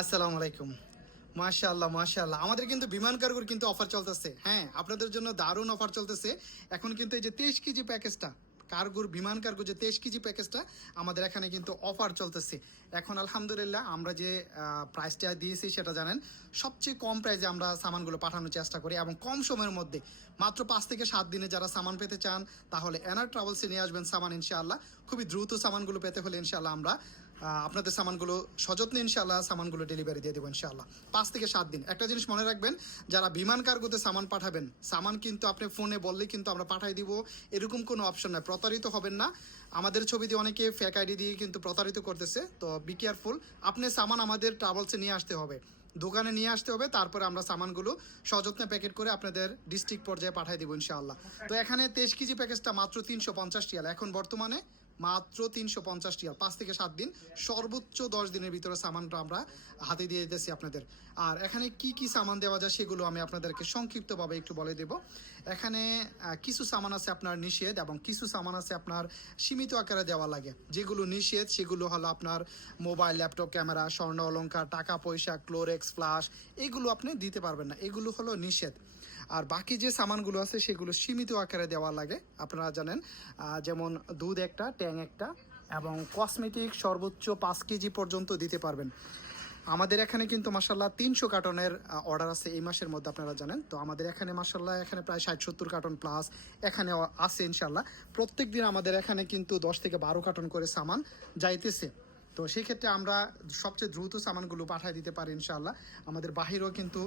আসসালামু আলাইকুম। মাশাআল্লাহ, মাশাআল্লাহ। আমাদের কিন্তু বিমান কার্গোর কিন্তু অফার চলতেছে। হ্যাঁ, আপনাদের জন্য দারুণ অফার চলতেছে। এখন কিন্তু এই যে 23 কেজি প্যাকেজটা, কার্গোর বিমান কার্গো যে 23 কেজি প্যাকেজটা আমাদের এখানে কিন্তু অফার চলতেছে। এখন আলহামদুলিল্লাহ আমরা যে প্রাইসটা দিয়েছি সেটা জানেন। সবচেয়ে কম প্রাইসে আমরা সামানগুলো পাঠানোর চেষ্টা করি এবং কম সময়ের মধ্যে মাত্র 5 থেকে 7 দিনে যারা সামান পেতে চান তাহলে এনার ট্রাভেলসে নিয়ে আসবেন সামান ইনশাআল্লাহ। খুবই দ্রুত সামানগুলো পেতে হলে ইনশাআল্লাহ আমরা আপনাদের সামানগুলো সযত্নে ইনশাআল্লাহ সামানগুলো ডেলিভারি দিয়ে দেবো ইনশাআল্লাহ 5 থেকে 7 দিন। একটা জিনিস মনে রাখবেন, যারা বিমান কার্গোতে সামান পাঠাবেন, সামান কিন্তু আপনি ফোনে বললেই কিন্তু আমরা পাঠাই দিব, এরকম কোনো অপশন নাই। প্রতারিত হবেন না। আমাদের ছবি দিয়ে অনেকে ফেক আইডি দিয়ে কিন্তু প্রতারিত করতেছে, তো বি কেয়ারফুল। আপনি সামান আমাদের ট্রাভেলসে নিয়ে আসতে হবে, দোকানে নিয়ে আসতে হবে, তারপরে আমরা সামানগুলো সযত্নে প্যাকেট করে আপনাদের ডিস্ট্রিক্ট পর্যায়ে পাঠিয়ে দেবো ইনশাআল্লাহ। তো এখানে 23 কেজি প্যাকেজটা মাত্র 350 রিয়াল, এখন বর্তমানে মাত্র 350 রিয়াল। 5 থেকে 7 দিন, সর্বোচ্চ 10 দিনের ভিতরে সামানটা আমরা হাতে দিয়ে দিতেছি আপনাদের। আর এখানে কি কি সামান দেওয়া যায় সেগুলো আমি আপনাদেরকে সংক্ষিপ্তভাবে একটু বলে দেব। এখানে কিছু সামান আছে আপনার নিষেধ এবং কিছু সামান আছে আপনার সীমিত আকারে দেওয়া লাগে। যেগুলো নিষেধ সেগুলো হলো আপনার মোবাইল, ল্যাপটপ, ক্যামেরা, স্বর্ণ অলংকার, টাকা পয়সা, ক্লোরেক্স, ফ্লাশ, এগুলো আপনি দিতে পারবেন না, এগুলো হলো নিষেধ। আর বাকি যে সামানগুলো আছে সেগুলো সীমিত আকারে দেওয়া লাগে, আপনারা জানেন। যেমন দুধ একটা, ট্যাং একটা এবং কসমেটিক সর্বোচ্চ 5 কেজি পর্যন্ত দিতে পারবেন। আমাদের এখানে কিন্তু মাসাল্লাহ 300 কার্টনের অর্ডার আছে এই মাসের মধ্যে, আপনারা জানেন। তো আমাদের এখানে মাসাল্লাহ এখানে প্রায় 60-70 কার্টন প্লাস এখানে আছে ইনশাল্লাহ। প্রত্যেক দিন আমাদের এখানে কিন্তু 10 থেকে 12 কার্টন করে সামান যাইতেছে। তো সেই ক্ষেত্রে আমরা সবচেয়ে দ্রুত সামানগুলো পাঠিয়ে দিতে পারি ইনশাআল্লাহ। আমাদের বাহিরেও কিন্তু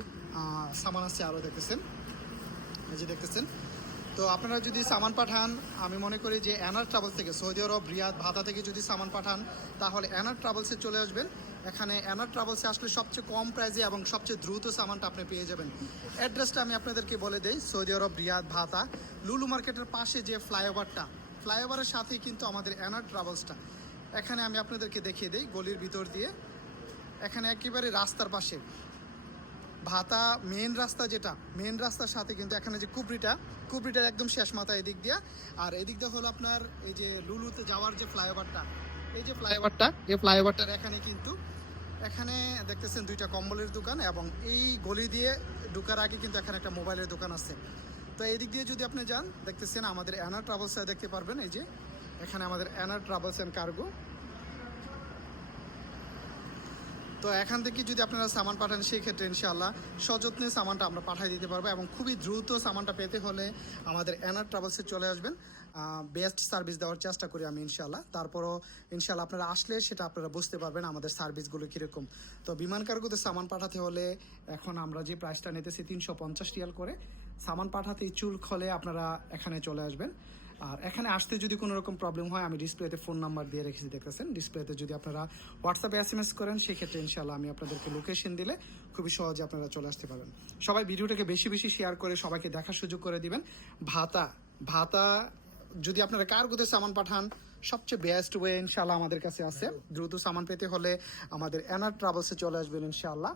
সামান আছে, আরও দেখতেছেন, এই যে দেখতেছেন। তো আপনারা যদি সামান পাঠান, আমি মনে করি যে এনার ট্রাভেলস থেকে, সৌদি আরব রিয়াদ ভাতা থেকে যদি সামান পাঠান তাহলে এনার ট্রাভেলসে চলে আসবেন। এখানে এনার ট্রাভেলসে আসলে সবচেয়ে কম প্রাইসে এবং সবচেয়ে দ্রুত সামানটা আপনি পেয়ে যাবেন। অ্যাড্রেসটা আমি আপনাদেরকে বলে দেই, সৌদি আরব রিয়াদ ভাতা লুলু মার্কেটের পাশে যে ফ্লাইওভারটা, ফ্লাইওভারের সাথেই কিন্তু আমাদের এনার ট্রাভেলসটা। এখানে আমি আপনাদেরকে দেখিয়ে দিই গলির ভিতর দিয়ে, এখানে একেবারে রাস্তার পাশে ভাতা মেন রাস্তা, যেটা মেন রাস্তার সাথে কিন্তু এখানে যে কুবরিটার একদম শেষ মাথা এদিক দিয়ে। আর এদিক দিয়ে হলো আপনার এই যে লুলুতে যাওয়ার যে ফ্লাইওভারটা, এই যে ফ্লাইওভারটা, এই ফ্লাইওভারটার এখানে কিন্তু এখানে দেখতেছেন দুইটা কম্বলের দোকান এবং এই গলি দিয়ে ঢোকার আগে কিন্তু এখানে একটা মোবাইলের দোকান আছে। তো এই দিক দিয়ে যদি আপনি যান, দেখতেছেন আমাদের অ্যানার ট্রাভেলস দেখতে পারবেন। এই যে এখানে আমাদের অ্যানার ট্রাভেলস অ্যান্ড কার্গো। তো এখান থেকে যদি আপনারা সামান পাঠান সেই ক্ষেত্রে ইনশাআল্লাহ সযত্নে সামানটা আমরা পাঠিয়ে দিতে পারবো এবং খুবই দ্রুত সামানটা পেতে হলে আমাদের এনার ট্রাভেলসে চলে আসবেন। বেস্ট সার্ভিস দেওয়ার চেষ্টা করি আমি ইনশাআল্লাহ। তারপরও ইনশাআল্লাহ আপনারা আসলে সেটা আপনারা বুঝতে পারবেন আমাদের সার্ভিসগুলো কীরকম। তো বিমান কার্গোতে সামান পাঠাতে হলে এখন আমরা যে প্রাইসটা নিতেছি 350 রিয়াল করে, সামান পাঠাতে চুল খলে আপনারা এখানে চলে আসবেন। আর এখানে আসতে যদি কোনো রকম প্রবলেম হয়, আমি ডিসপ্লেতে ফোন নাম্বার দিয়ে রেখেছি, দেখতেছেন ডিসপ্লেতে। যদি আপনারা হোয়াটসঅ্যাপে SMS করেন সেক্ষেত্রে ইনশাআল্লাহ আমি আপনাদেরকে লোকেশন দিলে খুবই সহজে আপনারা চলে আসতে পারবেন। সবাই ভিডিওটাকে বেশি বেশি শেয়ার করে সবাইকে দেখার সুযোগ করে দিবেন। ভাতা ভাতা যদি আপনারা কার্গোতে সামান পাঠান, সবচেয়ে বেস্ট ওয়ে ইনশাআল্লাহ আমাদের কাছে আছে। দ্রুত সামান পেতে হলে আমাদের এনার ট্রাভেলসে চলে আসবেন ইনশাআল্লাহ।